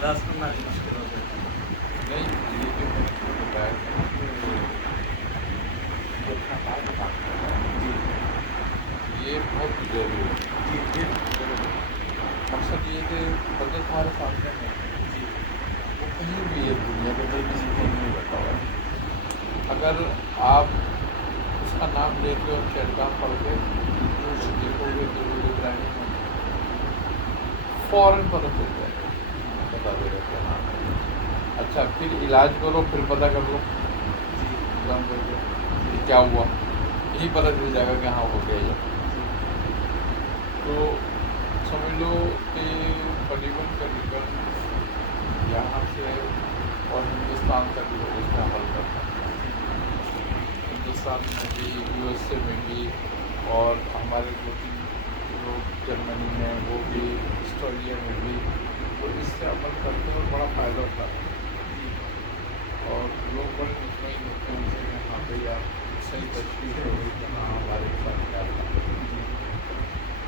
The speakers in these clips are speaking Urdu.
علاج کرنا بھی مشکل ہو جاتا ہے. نہیں یہ جو میں نے کو بتایا تھا کہ جو خاندان کی بات کر رہا ہے جی یہ بہت ضروری ہے. جی پھر مقصد یہ کہ بندہ تمہارے سامنے میں جی وہ کہیں بھی ہے دنیا کے کوئی کسی کونے میں بیٹھا ہوا ہے. اگر آپ اس کا نام لے کے اور چہلگام پڑھ کے تو دیکھو گے ضرور ابراہیم میں فوراً پتہ چل جائے گا، بتا دے گا کیا نام ہے. اچھا پھر علاج کرو، پھر پتہ کر لو جی کام کر کے کہ کیا ہوا، یہی پتہ چل جائے گا کہ ہاں ہو گیا یہ. جی تو سمجھ لو کہ قریباً قریباً یہاں سے اور ہندوستان تک لوگ اس میں عمل کرتے ہیں. جی ہندوستان میں بھی، یو ایس اے میں بھی، اور ہمارے دو تین لوگ جرمنی میں، وہ بھی آسٹریلیا میں بھی، تو اس سے عمل کرتے ہیں اور بڑا فائدہ ہوتا ہے. جی اور لوگ بڑے مطمئن ہوتے ہیں ان سے کہ ہاں بھائی آپ صحیح تشخیص ہو گئی کہ ہاں ہمارے ساتھ کیا تھا. جی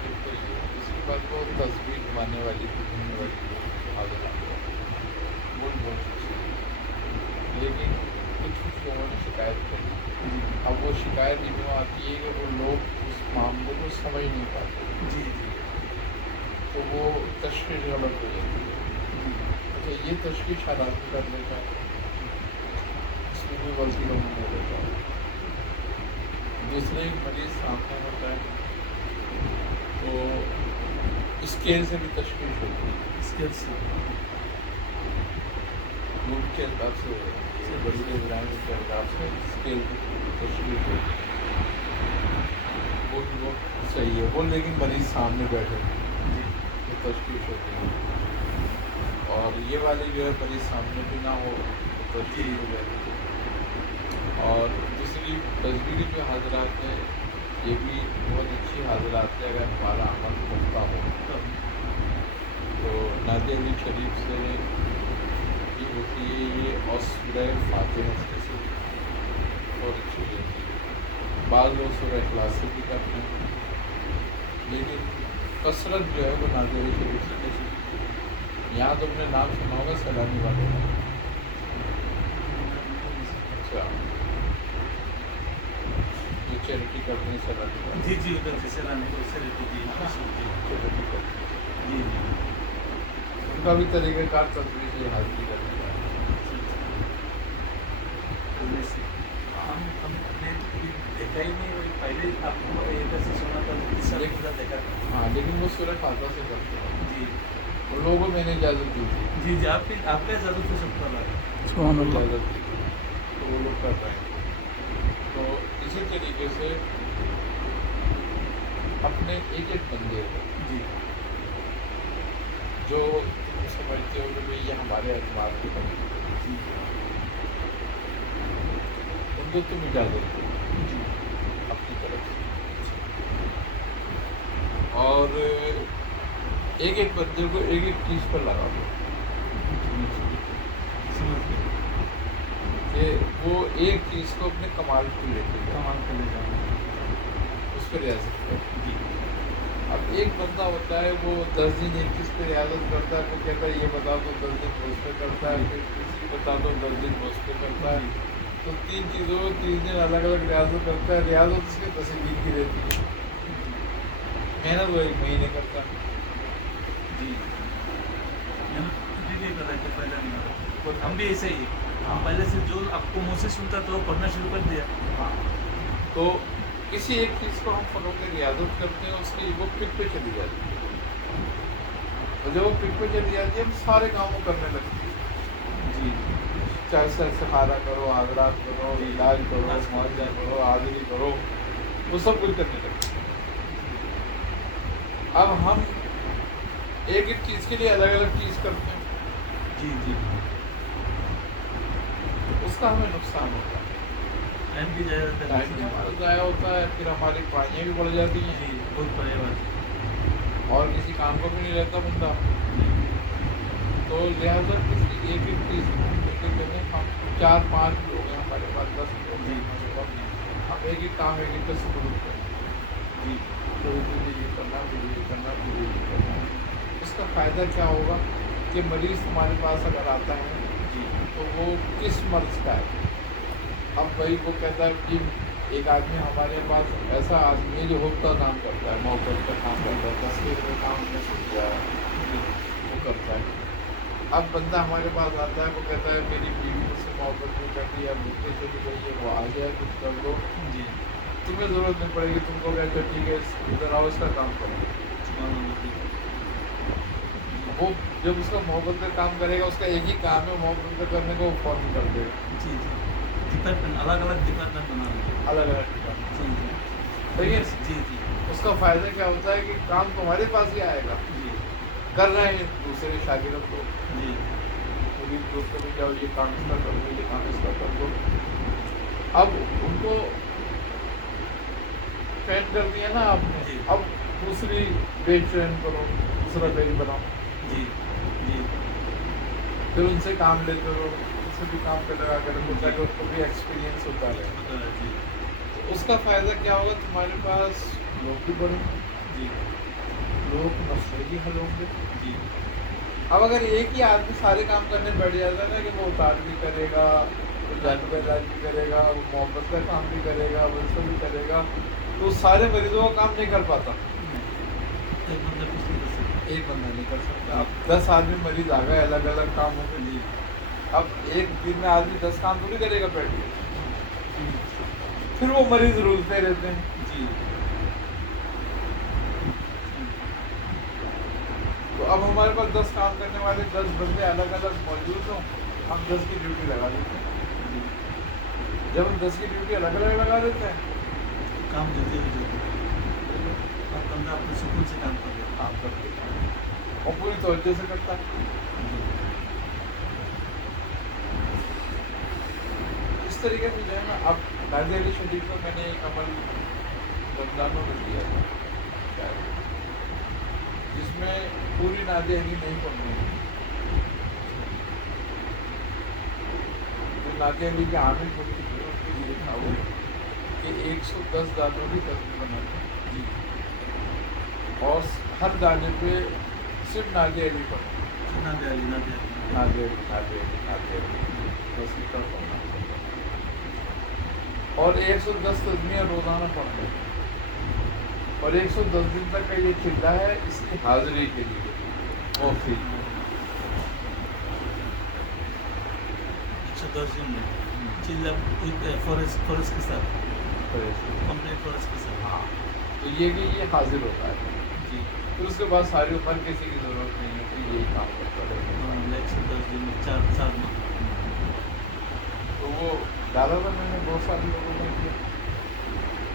ایک تو یہ دوسری بات وہ تصویر گھمانے والی گھومنے والی جو حاضرات ہے وہ بھی بہت اچھی ہے. لیکن کچھ لوگوں نے شکایت کری. جی اب وہ شکایت یوں آتی ہے کہ وہ لوگ اس معاملے کو سمجھ نہیں پاتے، جی جی تو وہ تشخیص غلط ہو جاتی ہے. جی اچھا یہ تشخیص ہر آدمی کر لیتا ہے، اس میں کوئی غلطی کا نہیں لیتا. دوسرے ایک مریض سامنے ہوتا ہے تو اسکیل سے بھی تشخیص ہوتی ہے. اسکل سے وہ بھی چہلگام سے ہو جاتی ہے، بڑی ابراہیم چہلگام سے اسکیل کی تشخیص ہوتی ہے. وہ بھی بہت صحیح ہے وہ، لیکن مریض سامنے بیٹھے جی تو تشخیص ہوتی ہے. اور یہ والی جو ہے مریض سامنے بھی نہ ہو تو جی تشخیص ہو جاتی ہے. اور دوسری تصویری جو حاضرات ہیں یہ بھی بہت اچھی حاضرات ہے. اگر ہمارا عمل پختہ ہو تب تو نادی علی شریف سے بھی ہوتی ہے یہ، اور سورہ فاتحہ سے بہت اچھی ہو جاتی ہے. بعض لوگ سورہ اخلاص سے بھی کرتے ہیں، لیکن کثرت جو ہے وہ نادی علی شریف سے کرتی ہے. یہاں تم نے نام سنا ہوگا سیلانی والوں کا. نہیں سر. اچھا جو چیریٹی کرتے ہیں سیلانی والے، جی جی ادھر سے سیلانی کو سے رہتی جی ہے نا، جی چیریٹی کرتے ہیں. جی جی ان کا بھی طریقہ کار تصویر سے حاضری کرنے کا ہے. اچھا اچھا کرنے سے ہم نے دیکھا ہی نہیں. وہی پہلے آپ کو ادھر سے سنا تھا مفتی صاحب لیکن ادھر دیکھا تھا. ہاں لیکن وہ سورہ فاتحہ سے کرتے ہیں. جی ان لوگوں کو میں نے اجازت دی تھی، جی جی آپ کا اجازت ہو سب کا لگا. ان کو اجازت دی تھی تو وہ لوگ کر رہے ہیں. تو اسی طریقے سے اپنے ایک ایک بندے کو جی جو تم سمجھتے ہو کہ بھئی یہ ہمارے اعتماد کے بندے ہیں، جی ان کو تم اجازت دو جی اپنی طرف سے. اچھا اور ایک ایک بندے کو ایک ایک چیز پر لگا دو جی سمجھ گئے. کہ وہ ایک چیز کو اپنے کمال کو لے کے جائے، کمال کر لے جانا. اس پہ ریاضت کرے. جی اب ایک بندہ ہوتا ہے وہ 10 دن ایک چیز پہ ریاضت کرتا ہے، پھر کہتا ہے یہ بتا دو، 10 دن وہ اس پہ کرتا ہے، جی پھر تیسری بتا دو، 10 دن وہ اس پہ کرتا ہے. جی تو 3 چیزوں کو 3 دن الگ الگ ریاضت کرتا ہے. ریاضت اس کے 10 دن کی رہتی ہے، جی محنت وہ 1 مہینے کرتا ہے. جی محنت ابھی بھی کر رہے تھے پہلے نہیں ہو کوئی رہا. ہم بھی فائدہ ایسے ہی ہاں ہم پہلے سے جو آپ کو منہ سے سنتا تھا وہ پڑھنا شروع کر دیا. ہاں. تو کسی ایک چیز کو ہم فروغ ریاضت کرتے ہیں، اس کی وہ پک پہ چلی جاتی ہے، اور جب وہ پک پہ چلی جاتی ہے ہم سارے کاموں کرنے لگتے ہیں. جی چاہے سر سخارا کرو، حاضرات کرو، جی علاج کرو، علاج کرو. معاوضہ کرو، حاضری کرو، وہ سب کچھ کرنے لگتے ہیں. اب ہم ایک ایک چیز کے لیے الگ الگ چیز کرتے ہیں جی جی تو اس کا ہمیں نقصان ہوتا ہے. ٹائم بھی جائے رہتا ٹائم بھی ہمارا ضائع ہوتا ہے، پھر ہماری پڑھائیاں بھی بڑھ جاتی ہیں، جی بہت بڑے بات. اور کسی کام کو بھی نہیں رہتا بندہ. جی تو لہٰذا کسی ایک ایک چیز کو ہم لے کے چلیں. ہم 4-5 لوگ ہیں ہمارے پاس، 10 لوگ ہیں جی ہمارے پاس، ہم ایک ایک کام ایک ایک کا سپرد کریں. جی تو تجھے یہ کرنا، تجھے یہ کرنا، تجھے یہ کرنا. اس کا فائدہ کیا ہوگا کہ مریض تمہارے پاس اگر آتا ہے جی تو وہ کس مرض کا ہے. اب بھائی وہ کہتا ہے کہ ایک آدمی ہمارے پاس ایسا آدمی ہے جو حب کا کام کرتا ہے, محبت کا کام کرتا ہے, تصویر میں کام ہم نے سن کیا ہے وہ کرتا ہے. اب بندہ ہمارے پاس آتا ہے, وہ کہتا ہے میری بیوی مجھ سے محبت نہیں کرتی, اب مجھ سے چلی گئی ہے, وہ آ جائے کچھ کر دو, جی تمہیں ضرورت نہیں پڑے گی, تم کو کہتے ہو ٹھیک ہے ادھر آؤ اس کا کام کرو. سبحان اللہ. جی وہ جب اس کا محبت کا کام کرے گا, اس کا ایک ہی کام ہے محبت کا کرنے کو, وہ فوراً کر دے گا. جی جی ڈپارٹمنٹ الگ الگ ڈپارٹمنٹ بنا رہے ہیں. الگ الگ ٹھکانا. جی جی لیکن جی جی اس کا فائدہ کیا ہوتا ہے کہ کام تمہارے پاس ہی آئے گا. جی کر رہے ہیں دوسرے شاگردوں کو, جی پوری دوستوں میں جاؤ یہ کام اس کا کر دو, یہ کام اس کا کر دو. اب ان کو ٹرین کر دیا نا آپ نے, جی. اب دوسری پیج ٹرین کرو, دوسرا پیج بناؤ, جی جی پھر ان سے کام لیتے رہو, ان سے بھی کام پہ لگا کر رکھو تاکہ ان کو بھی ایکسپیرینس ہوتا رہے. جی تو اس کا فائدہ کیا ہوگا, تمہارے پاس لوگ بھی بڑھیں گے, جی لوگ مسئلے بھی حل ہوں گے. جی اب اگر ایک ہی آدمی سارے کام کرنے بیٹھ جاتا ہے نا, کہ وہ اتار بھی کرے گا, وہ جان کا علاج بھی کرے گا, وہ محبت کا کام بھی کرے گا, وہ سب بھی کرے گا, تو سارے مریضوں کا کام نہیں کر پاتا. ایک بندہ کچھ نہیں کر سکتا. ایک بندہ نہیں کر سکتا. اب 10 آدمی مریض آ گئے الگ الگ کاموں کے لیے, اب ایک دن میں آدمی 10 کام تھوڑی کرے گا بیٹھ کے, پھر وہ مریض رولتے رہتے ہیں. جی تو اب ہمارے پاس 10 کام کرنے والے 10 بندے الگ الگ موجود ہوں, ہم 10 کی ڈیوٹی لگا دیتے ہیں. جب ہم 10 کی ڈیوٹی الگ الگ لگا دیتے ہیں, کام جلدی ہو جاتا ہے. اب بندہ اپنے سکون سے کام کر لیتا کام کرتے ہیں اور پوری توجہ سے کرتا ہے. اس طریقے سے جو ہے نا, اب نازیہ علی شریف کو میں نے ایک عمل رمضانوں میں کیا تھا, جس میں پوری نازیہ علی نہیں پڑھنی ہے. جو نازیہ علی کے عامل پڑھی تھی ان کے لیے تھا وہ کہ 110 دانوں کی تصویر بنانی, اور ہر دانے پہ صرف نازیہ علی پڑھنا. نہ دے علی نہ دے علی. نازیہ علی نازیہ علی نازیہ علی بس اتنا پڑھنا. اور 110 تسبیحیں روزانہ پڑھنا, اور 110 دن تک کا یہ چلہ ہے اس کی حاضری کے لیے اور فری. 110 دن میں چلہ فورس کے ساتھ, کمپلیٹ فورس کے ساتھ. ہاں, تو یہ کہ یہ حاضر ہوتا ہے. جی پھر اس کے بعد ساری عمر کسی کی ضرورت نہیں ہے کہ یہی کام کرتا رہے. 110 دن میں 4 ماہ. تو وہ ڈالا تھا میں نے, بہت سارے لوگوں نے کیا.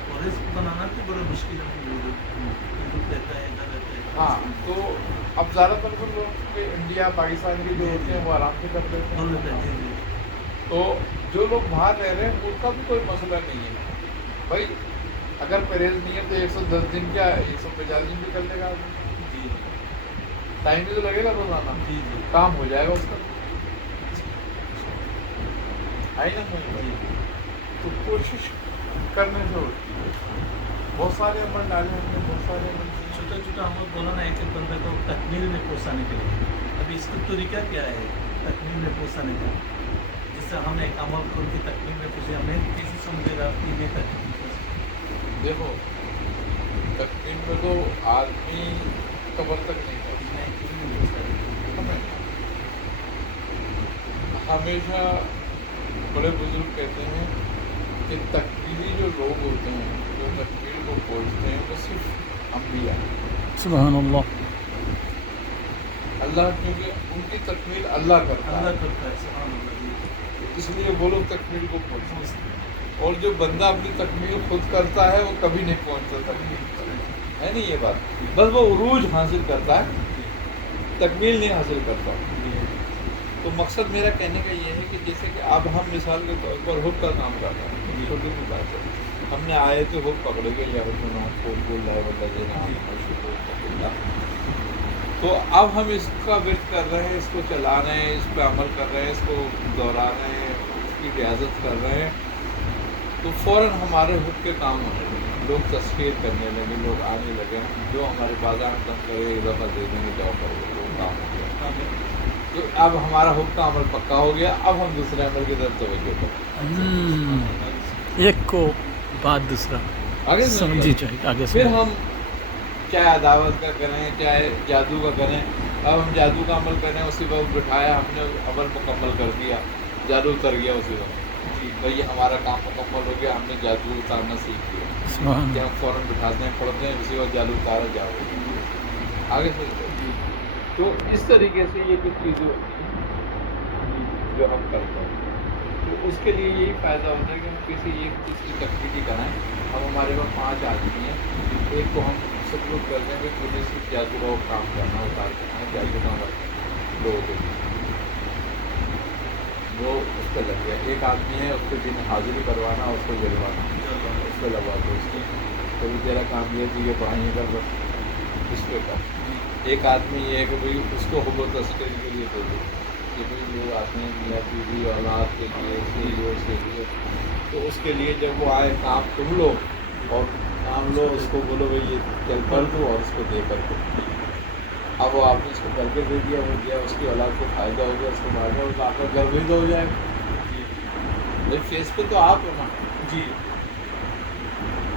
فورس بنانا تو بڑا مشکل ہے, رہتا ہے ادھر رہتا ہے. ہاں, تو اب زیادہ تر تو لوگ کہ انڈیا پاکستان کے جو ہوتے ہیں وہ آرام سے کر لیتے بول ہیں. لیتا ہے. جی جی تو جو لوگ باہر رہ رہے ہیں ان کا بھی کوئی مسئلہ نہیں ہے بھائی. اگر پرہیز نہیں ہے تو 110 دن کیا ہے, 150 دن بھی کر لے گا آدمی. جی ٹائم بھی تو لگے گا روزانہ, جی جی کام ہو جائے گا اس کا. آئی نا جی. تو کوشش کرنے سے ہوتی ہے. بہت سارے عمل ڈالے ہم نے, بہت سارے عمل کیے. چھوٹا چھوٹا ہم لوگ بولا نا ایک ایک بندہ کو تکمیل میں پہنچانے کے لیے. ابھی اس کا طریقہ کیا ہے تکمیل میں پہنچانے کا؟ جس سے ہم ایک عمل کو ان کی تکمیل میں پہنچے, ہمیں کیسے سمجھے گا کہ یہ تکمیل. دیکھو تکمیل میں تو آدمی قبر تک نہیں پہنچتا. ہمیشہ بڑے بزرگ کہتے ہیں کہ تکمیلی جو لوگ ہوتے ہیں, جو تکمیل کو پہنچتے ہیں, وہ صرف انبیاء ہیں. سبحان اللہ. اللہ, کیونکہ ان کی تکمیل اللہ کرتا ہے, اللہ کرتا ہے. سبحان اللہ. اس لیے وہ لوگ تکمیل کو پہنچتے ہیں. اور جو بندہ اپنی تکمیل خود کرتا ہے وہ کبھی نہیں پہنچتا تکمیل, ہے نہیں یہ بات. بس وہ عروج حاصل کرتا ہے, تکمیل نہیں حاصل کرتا. تو مقصد میرا کہنے کا یہ ہے کہ جیسے کہ اب ہم مثال کے طور پر حب کا کام کر رہے ہیں, چھوٹی سی بات ہے, ہم نے آئے تو حب پکڑے گے یا تو اب ہم اس کا ورد کر رہے ہیں, اس کو چلا رہے ہیں, اس پہ عمل کر رہے ہیں, اس کو دہرا رہے ہیں, اس کی ریاضت کر رہے ہیں, تو فوراً ہمارے حب کے کام ہونے لگے, لوگ تسخیر کرنے لگے, لوگ آنے لگے, جو ہمارے بازار کم کرے ایک دفعہ دے دیں گے, جاؤ کرو, وہ کام ہو گیا. اب ہمارا حکم کا عمل پکا ہو گیا، اب ہم دوسرے عمل کی طرف توجہ کریں. ایک کو بعد دوسرا آگے سمجھی چاہیے آگے پھر سے. ہم چاہے عداوت کا کریں چاہے جادو کا کریں. اب ہم جادو کا عمل کریں، اسی وقت بٹھایا ہم نے عمل مکمل کر دیا، جادو اتر گیا اسی وقت. بھائی ہمارا کام مکمل ہو گیا، ہم نے جادو اتارنا سیکھ لیا. سبحان کہ ہم فوراً بٹھاتے ہیں، پڑھتے ہیں، اسی وقت جادو اتارا جاؤ. آگے سے تو اس طریقے سے یہ کچھ چیزیں ہوتی ہیں جو ہم کرتے ہیں. تو اس کے لیے یہی فائدہ ہوتا ہے کہ ہم کسی ایک چیز کی ایکٹیویٹی کرائیں. اب ہمارے پاس 5 آدمی ہیں، ایک کو ہم سب لوگ کر دیں کہ مجھے صرف جادو کا کام کرنا اتار کرنا ہے، جادو کا عمل لوگوں کے لیے وہ اس پہ لگ گیا. ایک آدمی ہے اس پہ دن حاضری کروانا، اس کو جلوانا، اس پہ لگوا دو. اس کی کبھی تیرا کام یہ ہے کہ یہ پڑھائیں کر بس اس پہ کر. ایک آدمی یہ ہے کہ بھائی اس کو حب و تسکین کے لیے دے دو کہ بھائی لوگ آتے ہیں میاں بیوی اولاد کے لیے سے لیے تو اس کے لیے جب وہ آئے کام تم لو اور کام لو، اس کو بولو بھائی یہ چل کر دو اور اس کو دے کر دو. اب وہ آپ نے اس کو کر کے دے دیا، وہ دیا، اس کی اولاد کو فائدہ ہو گیا، اس کو مار گیا، اس آپ کا گھر بھی تو ہو جائے گا. بھائی فیس پہ تو آپ ہو نا، جی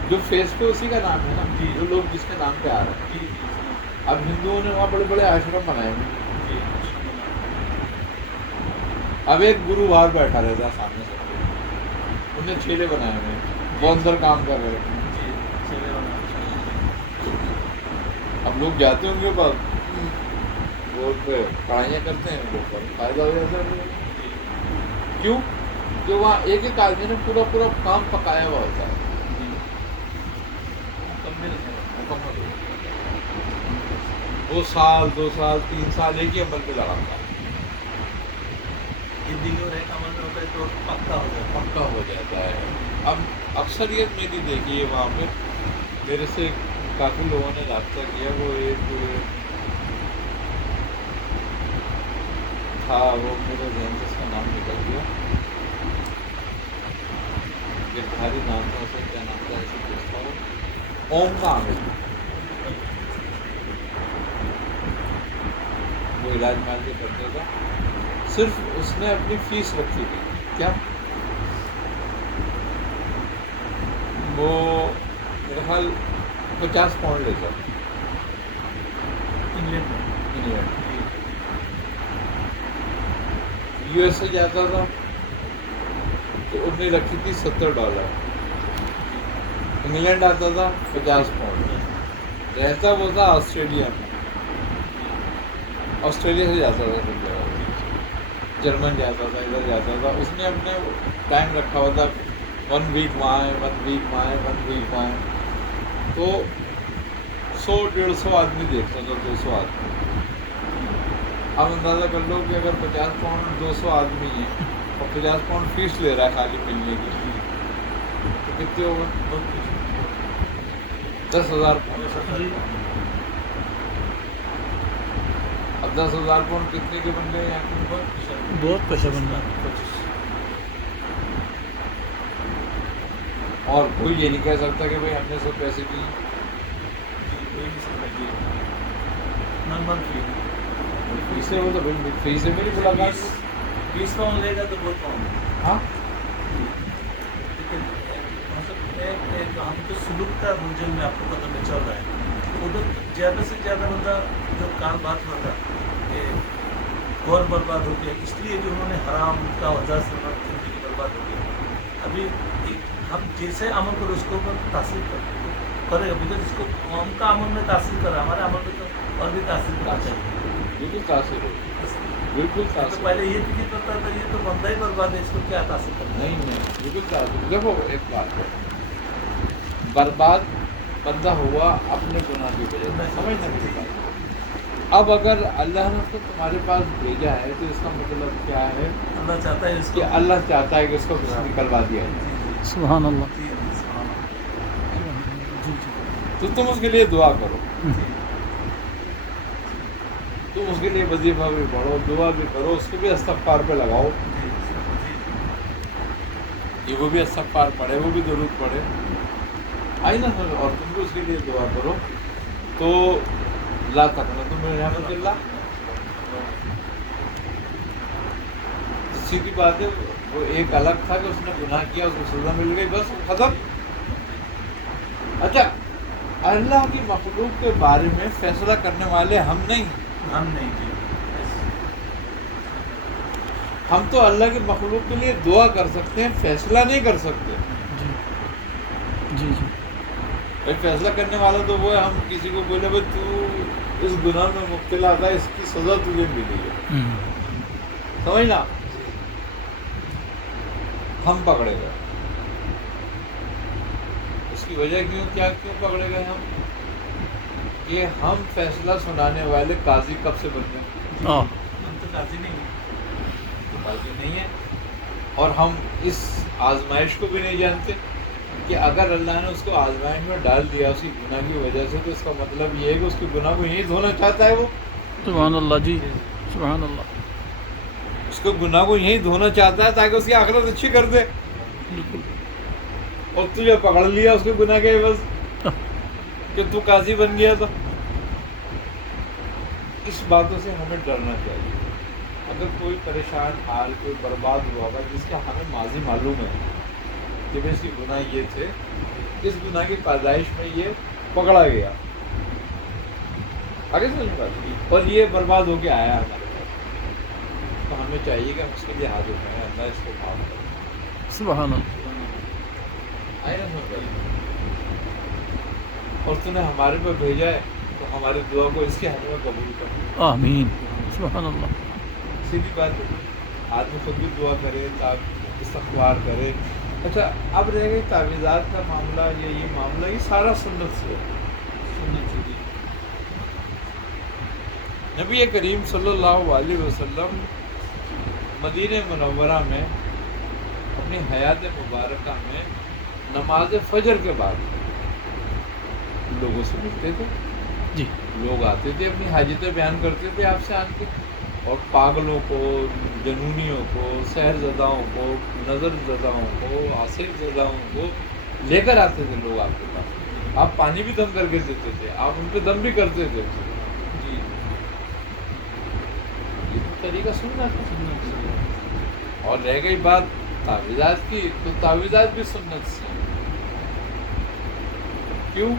جو فیس پہ اسی کا نام ہے نا، جو لوگ جس کے نام پہ آ رہے ہیں. جی اب ہندوؤں نے وہاں بڑے بڑے آشرم بنائے ہوئے. جی اب ایک گرو باہر بیٹھا رہتا ہے سامنے سے، انہوں نے چھیلے بنائے ہوئے ہیں، وہ اندر کام کر رہے ہیں. جی چلے ہونا. اب لوگ جاتے ہوں گے بس روڈ پہ پڑھائیاں کرتے ہیں، لوگ پر فائدہ ہو جاتا ہے. کیوں کہ وہاں ایک ایک آدمی نے پورا پورا کام پکایا ہوا ہوتا ہے. مکمل ہے. مکمل ہو. 2 سال 2 سال 3 سال ایک ہی عمل پہ لگاتا ہے، زندگی اور ایک عمل میں ہوتا ہے تو پکا ہو جاتا ہے. پکا ہو جاتا ہے. اب اکثریت میری دیکھی ہے وہاں پہ، میرے سے کافی لوگوں نے رابطہ کیا. وہ ایک تھا، وہ میرے ذہن سے اس کا نام نکل گیا، گردھاری نام تھا، اسے کیا نام تھا ایسے کچھ تھا، وہ اوم کا عامل. وہ علاج مال کے کرتے تھا. صرف اس نے اپنی فیس رکھی تھی کیا، وہ میرے خیال 50 پاؤنڈ لیتا انگلینڈ میں. انگلینڈ. یو ایس اے جاتا تھا تو انہوں نے رکھی تھی $70. انگلینڈ آتا تھا 50 پاؤنڈ. رہتا وہ تھا آسٹریلیا میں، آسٹریلیا سے جاتا تھا کچھ جگہ، جرمن جاتا تھا، ادھر جاتا تھا. اس نے اپنے ٹائم رکھا ہوا تھا 1 ویک وہاں ہے، 1 ویک وہاں ہے، 1 ویک وہاں ہے. تو 100-150 آدمی دیکھتا تھا، 200 آدمی. اب اندازہ کر لو کہ اگر 50 پاؤنڈ 200 آدمی ہیں اور 50 پاؤنڈ فیس لے رہا ہے خالی ملنے کی، تو کتنے ہوگا؟ 10,000 پاؤنڈ. اب 10,000 پاؤنڈ کتنے کے بن گئے یہاں کے اوپر؟ بہت پیسہ بن رہا. اور کوئی یہ نہیں کہہ سکتا کہ بھائی ہم نے سب پیسے دیے. فیس سے وہ تو فیس سے میری ملاقات. 20 پاؤنڈ لے گا تو بہت پاؤنڈ. ہاں لیکن ہم تو سلوک کا رجحان میں آپ کو پتہ میں چل رہا ہے، ادھر زیادہ سے زیادہ بندہ جو کار بات ہوا تھا کہ غور برباد ہو گیا، اس لیے جو انہوں نے حرام کا وجہ سے زندگی برباد ہو گیا. ابھی ہم جیسے عمل کرو اس کے اوپر تاثیر کرے گا، بیکاز اس کو ہم کا عمل میں تاثیر کرا، ہمارے عمل میں تو اور بھی تاثیر کرنا چاہیے. بالکل تاثیر ہو، بالکل تو تاثیر. پہلے یہ فکر کرتا تھا یہ تو بندہ ہی برباد ہے، اس کو کیا تاثیر کرنا ہے. نہیں بالکل تاثیر. دیکھو ایک بات ہے، برباد بندہ ہوا اپنے گناہ کی وجہ سے، سمجھنا میری بات. اب اگر اللہ نے اس کو تمہارے پاس بھیجا ہے تو اس کا مطلب کیا ہے اللہ چاہتا ہے اس کہ کو. اللہ چاہتا ہے کہ اس کو نکلوا دیا جائے. سبحان اللہ. تو تم اس کے لیے دعا کرو، تم اس کے لیے وظیفہ بھی پڑھو، دعا بھی کرو، اس کو بھی استغفار پہ لگاؤ. یہ وہ بھی استغفار پڑھے، وہ بھی درود پڑھے، آئی نا. اور تم بھی اس کے لیے دعا کرو. تو لا تقنطوا من رحمت اللہ. سیدھی بات ہے، وہ ایک الگ تھا کہ اس نے گناہ کیا، اس کو سزا مل گئی، بس ختم۔ اچھا، اللہ کی مخلوق کے بارے میں فیصلہ کرنے والے ہم نہیں، ہم نہیں جی، ہم تو اللہ کی مخلوق کے لیے دعا کر سکتے ہیں، فیصلہ نہیں کر سکتے۔ جی جی جی بھائی فیصلہ کرنے والا تو وہ ہے، ہم کسی کو بولے بھائی تو اس گناہ میں مبتلا تھا، اس کی سزا تجھے ملی ہے، سمجھنا، ہم پکڑے گئے۔ اس کی وجہ کیوں پکڑے گئے ہم؟ کہ ہم فیصلہ سنانے والے قاضی کب سے بن گئے؟ ہاں ہم تو قاضی نہیں ہیں۔ قاضی نہیں ہے، اور ہم اس آزمائش کو بھی نہیں جانتے کہ اگر اللہ نے اس کو آزمائش میں ڈال دیا اس کی گناہ کی وجہ سے، تو اس کا مطلب یہ ہے کہ اس کے گناہ کو یہی دھونا چاہتا ہے وہ، سبحان اللہ جی، سبحان اللہ، اس کو گناہ کو یہی دھونا چاہتا ہے تاکہ اس کی آخرت اچھی کر دے، بالکل، اور تجھے پکڑ لیا اس کے گناہ کے عوض کہ تو قاضی بن گیا۔ تو اس باتوں سے ہمیں ڈرنا چاہیے۔ اگر کوئی پریشان حال، کوئی برباد ہوا ہوگا جس کا ہمیں ماضی معلوم ہے کہ اس کی گناہ یہ تھے، اس گناہ کی پیدائش میں یہ پکڑا گیا، آگے سمجھ بات، اور یہ برباد ہو کے آیا ہمارے پاس، تو ہمیں چاہیے کہ ہم اس کے لیے حاضر ہیں، اللہ اس کو معاف کرے، سبحان اللہ، آئے نا سمجھ بات، اور تو نے ہمارے پہ بھیجا ہے تو ہماری دعا کو اس کے حق میں قبول کر۔ آمین، سبحان اللہ، سیدھی بات ہے، آدمی خود بھی دعا کرے، استغفار کرے۔ اچھا، اب رہ گئی تعویذات کا معاملہ، یہ معاملہ، یہ سارا سنت سے ہے۔ سنت سے جی، نبی کریم صلی اللہ علیہ وسلم مدینہ منورہ میں اپنی حیات مبارکہ میں نماز فجر کے بعد لوگوں سے ملتے تھے، جی لوگ آتے تھے، اپنی حاجتیں بیان کرتے تھے آپ سے آن کے، اور پاگلوں کو، جنونیوں کو، سحر زداؤں کو، نظر زداؤں کو، عاصف زداؤں کو لے کر آتے تھے لوگ آپ کے پاس، آپ پانی بھی دم کر کے دیتے تھے، آپ ان پہ دم بھی کرتے تھے، جی یہ طریقہ سننا تھا۔ سنت سے، اور رہ گئی بات تعویذات کی، تو تعویذات بھی سنت سے، کیوں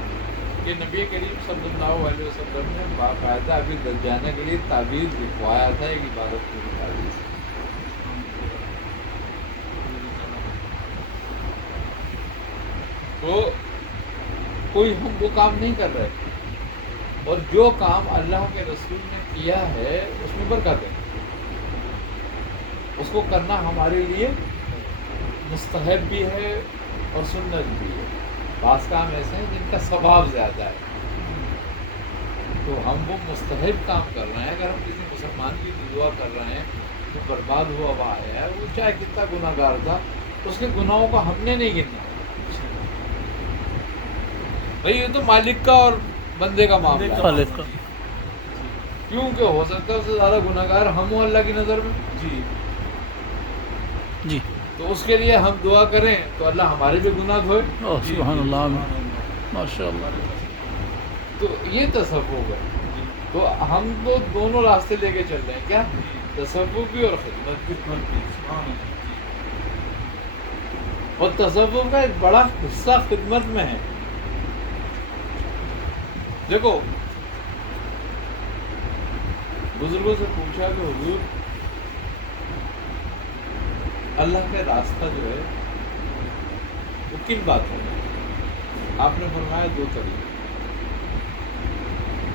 کہ نبی کریم صلی اللہ علیہ وسلم نے باقاعدہ ابھی دجانے کے لیے تعویذ لکھوایا تھا، ایک عبادت کی تعویذ۔ تو کوئی ہم وہ کام نہیں کر رہے، اور جو کام اللہ کے رسول نے کیا ہے اس میں برکت ہے، اس کو کرنا ہمارے لیے مستحب بھی ہے اور سنت بھی ہے۔ بعض کام ایسے ہیں جن کا ثواب زیادہ ہے، تو ہم وہ مستحب کام کر رہے ہیں۔ اگر ہم کسی مسلمان کی دعا کر رہے ہیں جو برباد ہوا ہوا ہے، وہ چاہے کتنا گناہ گار تھا، اس کے گناہوں کو ہم نے نہیں گننا، بھائی یہ تو مالک کا اور بندے کا معاملہ ہے، خالق کا، کیونکہ ہو سکتا ہے اس سے زیادہ گناہ گار ہم ہوں اللہ کی نظر میں، جی جی، تو اس کے لیے ہم دعا کریں تو اللہ ہمارے بھی گناہ دھوئے۔ اوہ جی، سبحان جی، اللہ، سبحان آمین، اللہ، ماشاء اللہ، تو یہ تصوف ہے۔ جی تو ہم تو دونوں راستے لے کے چل رہے ہیں، کیا جی، تصوف بھی اور خدمت بھی۔ خدمت بھی، سبحان اللہ، اور تصوف کا ایک بڑا حصہ خدمت میں ہے۔ دیکھو، بزرگوں سے پوچھا کہ حضور اللہ کا راستہ جو ہے وہ کن باتوں میں؟ آپ نے فرمایا دو طریقے،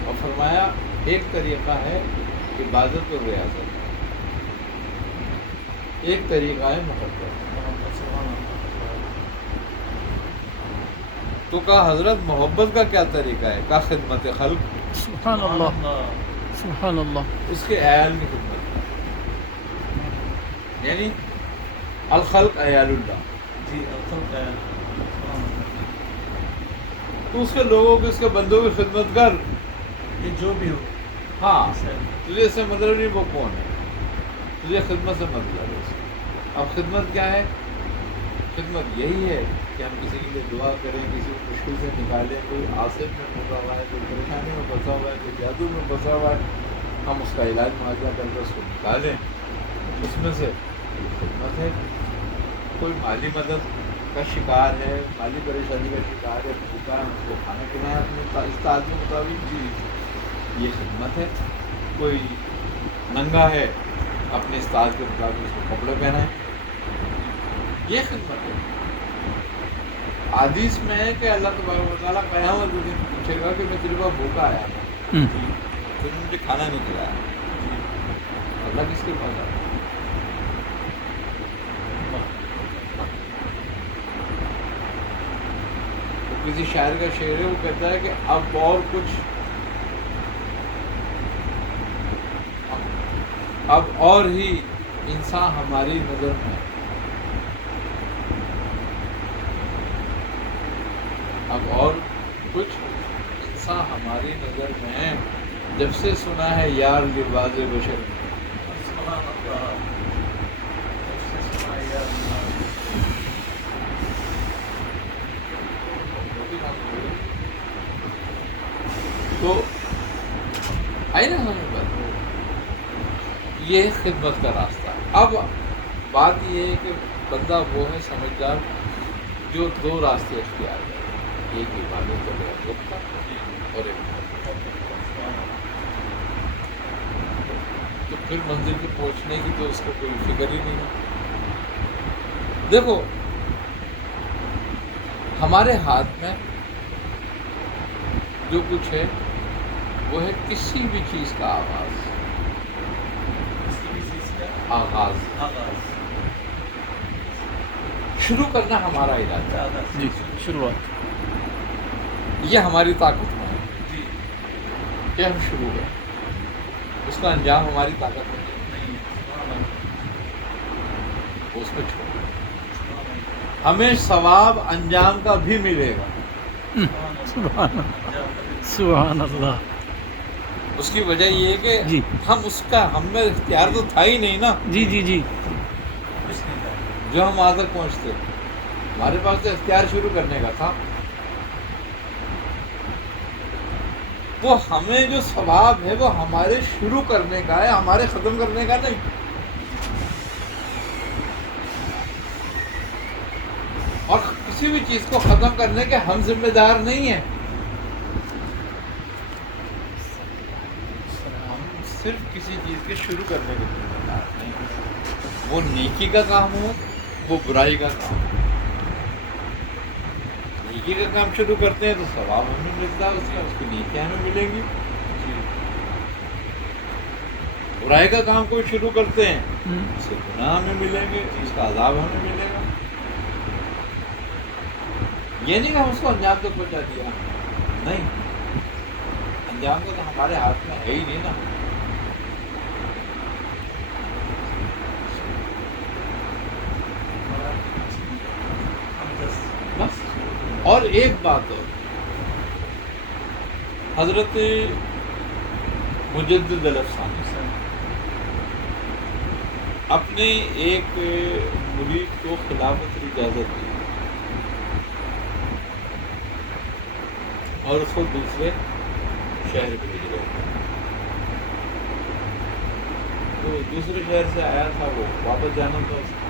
اور فرمایا ایک طریقہ ہے عبادت اور ریاضت، ایک طریقہ ہے محبت۔ سبحان اللہ، تو کہا حضرت محبت کا کیا طریقہ ہے؟ کہا خدمت خلق، سبحان اللہ، سبحان اللہ، اس کے عیال کی خدمت، یعنی الخلق عیال اللہ، جی الخلق ہے، سبحان اللہ، تو اس کے لوگوں کی، اس کے بندوں کی خدمت کر۔ یہ جو بھی ہو، ہاں، تجھے اس سے مطلب نہیں وہ کون ہے، تجھے خدمت سے مطلب ہے اس سے۔ اب خدمت کیا ہے؟ خدمت یہی ہے کہ ہم کسی کے لیے دعا کریں، کسی کو مشکل سے نکالیں، کوئی آصف میں پھنسا ہوا ہے، کوئی پریشانی میں پھنسا ہوا ہے، کوئی جادو میں پھنسا ہوا ہے، ہم اس کا علاج معاوضہ کر کے اس کو نکالیں اس میں سے، خدمت ہے. کوئی مالی مدد کا شکار ہے, مالی پریشانی کا شکار ہے, بھوکا ہے, اس کو کھانا کھلانا اپنے استاد کے مطابق, یہ خدمت ہے. کوئی ننگا ہے, اپنے استاد کے مطابق اس کو کپڑے پہنائیں, یہ خدمت ہے. حدیث میں ہے کہ اللہ تبارک و تعالیٰ قیامت کے دن پوچھے گا کہ میں تیرے پاس بھوکا آیا تھا, تو نے مجھے کھانا نہیں کھلایا. اللہ کس کے پاس آتا ہے؟ کسی شاعر کا شعر ہے, وہ کہتا ہے کہ اب اور کچھ, اب اور ہی انسان ہماری نظر میں, اب اور کچھ انسان ہماری نظر میں ہے, جب سے سنا ہے یار لباس بشر. تو آئی نا سمجھ بات, یہ خدمت کا راستہ. اب بات یہ ہے کہ بندہ وہ ہے سمجھدار جو دو راستے اختیار کرے, ایک عبادت اور عبادت کا, اور ایک تو پھر منزل پہ پہنچنے کی تو اس کو کوئی فکر ہی نہیں ہے. دیکھو ہمارے ہاتھ میں جو کچھ ہے وہ ہے کسی بھی چیز کا آغاز, آغاز شروع کرنا ہمارا ارادہ, جی شروعات, یہ ہماری طاقت میں ہے کہ ہم شروع کریں, اس کا انجام ہماری طاقت میں نہیں, اس میں چھوڑ. ہمیں ثواب انجام کا بھی ملے گا, سبحان اللہ. اس کی وجہ یہ ہے کہ جی ہم اس کا, ہم میں اختیار تو تھا ہی نہیں نا, جی جی جی جو ہم وہاں تک پہنچتے, ہمارے پاس تو اختیار شروع کرنے کا تھا. وہ ہمیں جو ثواب ہے وہ ہمارے شروع کرنے کا ہے, ہمارے ختم کرنے کا نہیں. اور کسی بھی چیز کو ختم کرنے کے ہم ذمہ دار نہیں ہیں, ہم صرف کسی چیز کے شروع کرنے کے ذمہ دار نہیں. وہ نیکی کا کام ہو, وہ برائی کا کام ہو. نیکی کا کام شروع کرتے ہیں تو ثواب ہمیں ملتا ہے, اس کی نیکیاں ہمیں ملیں گی. برائی کا کام کوئی شروع کرتے ہیں, اس سے گناہ ہمیں ملیں گے, اس کا عذاب ہمیں ملے گا. یہ نہیں کہ ہم اس کو انجام تک پہنچا دیا, نہیں, انجام کو تو ہمارے ہاتھ میں ہے ہی نہیں نا. بس. اور ایک بات اور, حضرت مجدد الافسانی اپنے ایک مرید کو خلافت کی اجازت دی اور اس کو دوسرے شہر میں بھیجا. تو دوسرے شہر سے آیا تھا, وہ واپس جانا تھا اس کو,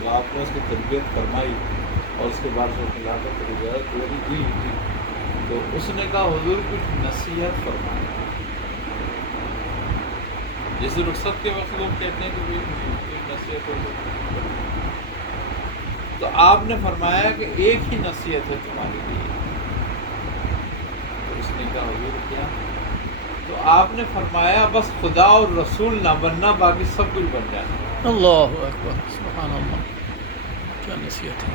تو آپ نے اس کی تربیت فرمائی اور اس کے بعد وہ خلافت کی اجازت دی. تو اس نے کہا حضور کچھ نصیحت فرمائے, جیسے رخصت کے وقت لوگ کہتے ہیں کہ نصیحت ہو. تو آپ نے فرمایا کہ ایک ہی نصیحت ہے تمہارے لیے. تو اس نے کہا حضور کیا؟ تو آپ نے فرمایا بس خدا اور رسول نہ بننا, باقی سب کچھ بن جانا. اللہ اکبر, سبحان اللہ, کیا نصیحت ہے.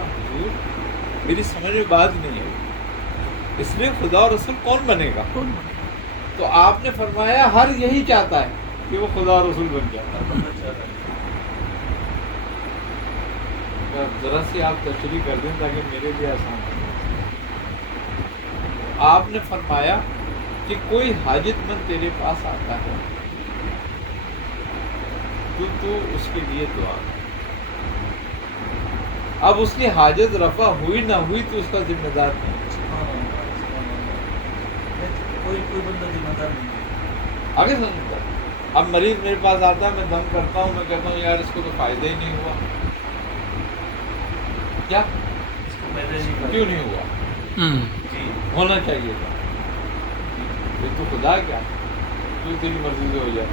حضور میری سمجھ میں بات نہیں ہے, اس لیے خدا اور رسول کون بنے گا؟ تو آپ نے فرمایا ہر یہی چاہتا ہے کہ وہ خدا اور رسول بن جاتا. ذرا سی آپ تشریح کر دیں تاکہ میرے لیے آسان ہو. آپ نے فرمایا کہ کوئی حاجت مند تیرے پاس آتا ہے تو اس کے لیے دعا کر. اب اس کی حاجت رفع ہوئی نہ ہوئی تو اس کا ذمہ دار نہیں. کوئی بندہ ذمہ دار نہیں. آگے سمجھتا اب مریض میرے پاس آتا ہے، میں دم کرتا ہوں، میں کہتا ہوں یار اس کو تو فائدہ ہی نہیں ہوا. کیا اس کو پہلے نہیں کیوں نہیں ہوا؟ جی ہونا چاہیے تھا. یہ تو خدا کیا تو تیری مرضی سے ہو جائے.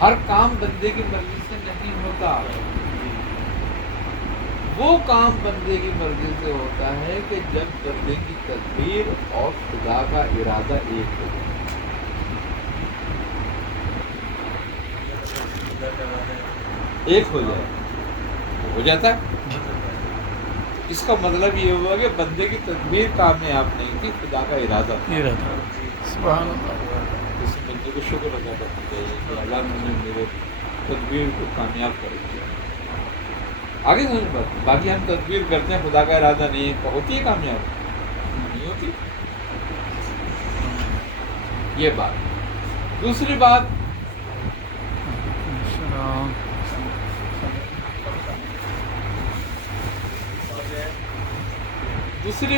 ہر کام بندے کی مرضی سے نہیں ہوتا. وہ کام بندے کی مرضی سے ہوتا ہے کہ جب بندے کی تدبیر اور خدا کا ارادہ ایک ہو. ایک ہو جائے ہو جاتا ہے. اس کا مطلب یہ ہوا کہ بندے کی تدبیر کامیاب نہیں تھی، خدا کا ارادہ تھا. سبحان اللہ. اس بندے کو شکر ادا کرنا چاہیے کہ اللہ نے میرے تدبیر کو کامیاب کر دیا. آگے سمجھ بات. باقی ہم تدبیر کرتے ہیں، خدا کا ارادہ نہیں ہے، ہوتی ہے کامیاب؟ نہیں ہوتی. یہ بات. دوسری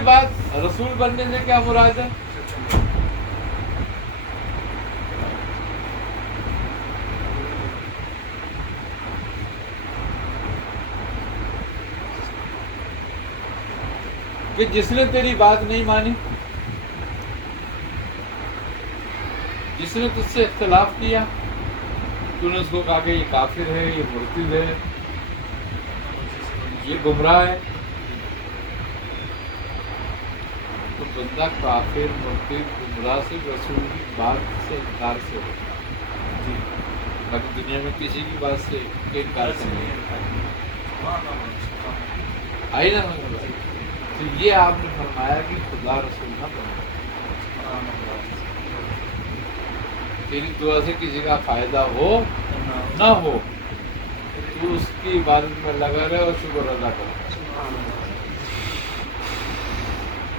بات، رسول بننے سے کیا مراد ہے؟ کہ جس نے تیری بات نہیں مانی، جس نے تجھ سے اختلاف کیا، تو نے اس کو کہا کہ یہ کافر ہے، یہ مرتد ہے، یہ گمراہ ہے، تو بندہ کافر، مرتد، گمراہ سے رسول کی بات سے انکار سے ہوتا ہے. باقی دنیا میں کسی کی بات سے انکار سے نہیں. آئی نا سمجھ بھائی؟ تو یہ آپ نے فرمایا کہ خدا رسول نہ بنے. تیری دعا سے کسی کا فائدہ ہو نہ ہو، تو اس کی عبادت میں لگا رہے اور شکر ادا کر.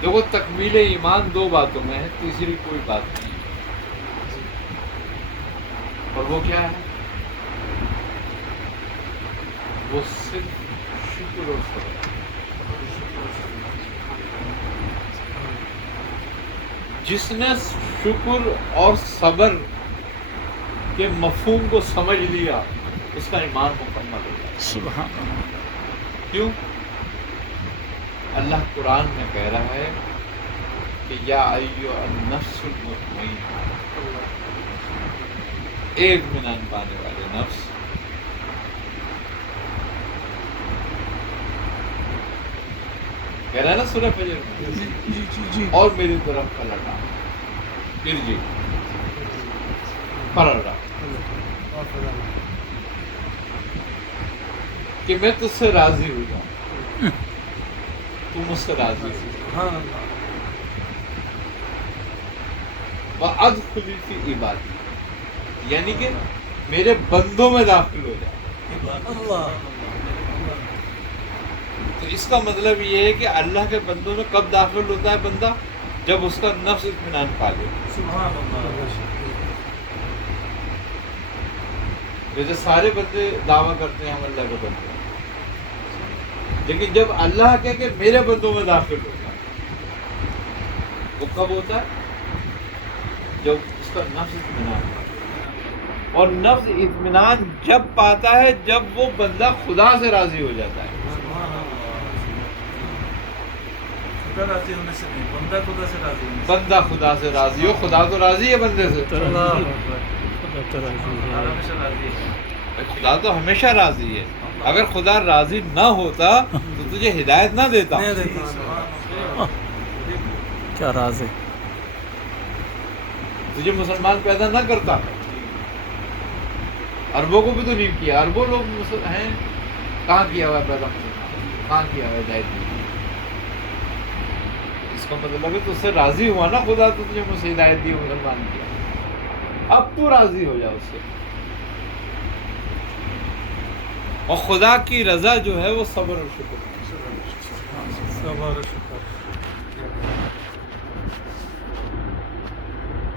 دیکھو تکمیل ایمان دو باتوں میں ہے، تیسری کوئی بات نہیں. اور وہ کیا ہے؟ وہ صرف شکر اور صبر. جس نے شکر اور صبر کے مفہوم کو سمجھ لیا، اس کا ایمان مکمل ہو جائے. سبحان اللہ. کیوں؟ اللہ قرآن میں کہہ رہا ہے کہ یا ایھا النفس المطمئنہ، ایک اطمینان پانے والے نفس، کہہ رہا ہے نا سورہ فجر میں، جی اور میری طرف پلٹ آ، ارجع پلٹ آ، کہ میں تجھ سے راضی ہو جاؤں، تو مجھ سے راضی ہو. وَأَدْخُلِ فِي عِبَادِي، یعنی کہ میرے بندوں میں داخل ہو جائے. تو اس کا مطلب یہ ہے کہ اللہ کے بندوں میں کب داخل ہوتا ہے بندہ؟ جب اس کا نفس اطمینان پا لے. جیسے سارے بندے دعویٰ کرتے ہیں ہم اللہ کے بندے، لیکن جب اللہ کہے کہ میرے بندوں میں داخل ہوتا ہے، وہ کب ہوتا ہے؟ جب اس کا نفس اطمینان پاتا ہے. اور نفس اطمینان جب پاتا ہے جب وہ بندہ خدا سے راضی ہو جاتا ہے. راضی ہونے سے نہیں، بندہ خدا سے راضی ہونے سے. بندہ خدا سے راضی ہو، خدا تو راضی ہے بندے سے. ہمیشہ راضی ہے. خدا تو ہمیشہ راضی ہے. اگر خدا راضی نہ ہوتا تو تجھے ہدایت نہ دیتا. کیا راز ہے. تجھے مسلمان پیدا نہ کرتا. عربوں کو بھی تو نہیں کیا. عربوں لوگ ہیں، کہاں کیا ہوا پیدا مسلمان، کہاں کیا ہوا ہدایت. اس کا مطلب ہے تو اس سے راضی ہوا نا خدا، تو تجھے مجھ سے ہدایت دی، مسلمان کیا. اب تو راضی ہو جا اس سے. اور خدا کی رضا جو ہے وہ صبر اور شکر. صبر و شکر.